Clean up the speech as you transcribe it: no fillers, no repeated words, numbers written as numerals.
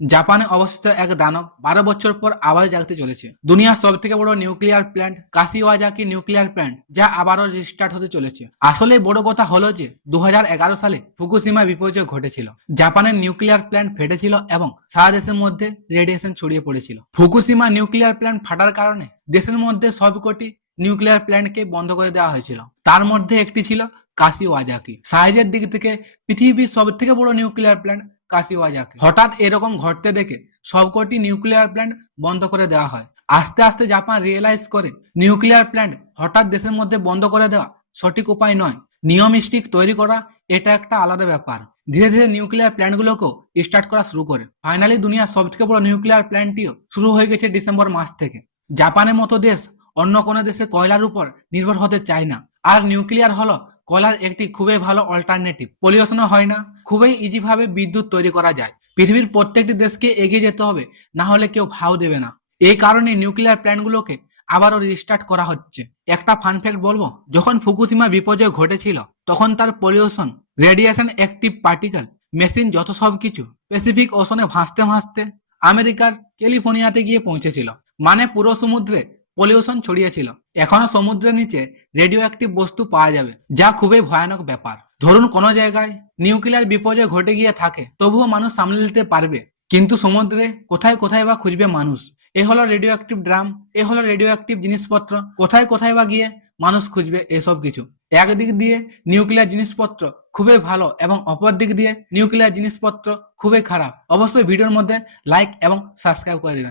জাপানে অবস্থিত এক দানব 12 বছর পর আবার জাগতে চলেছে। দুনিয়ার সব থেকে বড় নিউক্লিয়ার প্ল্যান্ট কাশিওয়াজাকি নিউক্লিয়ার প্ল্যান্ট, যা আবারও রিস্টার্ট হতে চলেছে। আসলে বড় কথা হলো যে 2011 সালে ফুকুশিমা বিপর্যয় ঘটেছিল। জাপানের নিউক্লিয়ার প্ল্যান্ট ফেটেছিল এবং সারা দেশের মধ্যে রেডিয়েশন ছড়িয়ে পড়েছিল। ফুকুশিমা নিউক্লিয়ার প্ল্যান্ট ফাটার কারণে দেশের মধ্যে সবকটি নিউক্লিয়ার প্ল্যান্টকে বন্ধ করে দেওয়া হয়েছিল। তার মধ্যে একটি ছিল কাশিওয়াজাকি। সাইজের দিক থেকে পৃথিবীর সব থেকে বড় নিউক্লিয়ার প্ল্যান্ট কাশিওয়াজাকি। হঠাৎ এরকম ঘটতে দেখে সবকটি নিউক্লিয়ার প্ল্যান্ট বন্ধ করে দেওয়া হয়। আস্তে আস্তে জাপান রিয়েলাইজ করে নিউক্লিয়ার প্ল্যান্ট হঠাৎ দেশের মধ্যে বন্ধ করে দেওয়া সঠিক উপায় নয়। নিয়ম স্টিক তৈরি করা এটা একটা আলাদা ব্যাপার। ধীরে ধীরে নিউক্লিয়ার প্ল্যান্টগুলোকেও স্টার্ট করা শুরু করে। ফাইনালি দুনিয়ার সবথেকে বড় নিউক্লিয়ার প্ল্যান্টটিও শুরু হয়ে গেছে ডিসেম্বর মাস থেকে। জাপানের মতো দেশ অন্য কোনো দেশে কয়লার উপর নির্ভর হতে চায় না। আর নিউক্লিয়ার হলো কয়লার একটি খুবই ভালো অল্টারনেটিভ। পলিউশনও হয় না, খুবই ইজি ভাবে বিদ্যুৎ তৈরি করা যায়। পৃথিবীর প্রত্যেকটি দেশকে এগিয়ে যেতে হবে, না হলে কেউ ভাও দেবে না। এই কারণে নিউক্লিয়ার প্ল্যান্টগুলোকে আবারও রিস্টার্ট করা হচ্ছে। একটা ফান ফ্যাক্ট বলবো, যখন ফুকুশিমা বিপর্যয় ঘটেছিল তখন তার pollution, radiation, active particle, machine যত সবকিছু প্যাসিফিক ওশনে ভাসতে ভাসতে আমেরিকার ক্যালিফোর্নিয়াতে গিয়ে পৌঁছেছিল। মানে পুরো সমুদ্রে পলিউশন ছড়িয়েছিল। এখনো সমুদ্রের নিচে রেডিও অ্যাক্টিভ বস্তু পাওয়া যাবে, যা খুবই ভয়ানক ব্যাপার। ধরুন কোনো জায়গায় নিউক্লিয়ার বিপর্যয় ঘটে গিয়ে থাকে, তবুও মানুষ সামলে নিতে পারবে, কিন্তু সমুদ্রে কোথায় কোথায় বা খুঁজবে মানুষ? এ হলো রেডিও অ্যাক্টিভ ড্রাম, এ হলো রেডিও অ্যাক্টিভ জিনিসপত্র, কোথায় কোথায় বা গিয়ে মানুষ খুঁজবে এসব কিছু? একদিক দিয়ে নিউক্লিয়ার জিনিসপত্র খুবই ভালো এবং অপর দিক দিয়ে নিউক্লিয়ার জিনিসপত্র খুবই খারাপ। অবশ্যই ভিডিওর মধ্যে লাইক এবং সাবস্ক্রাইব করে দিবেন।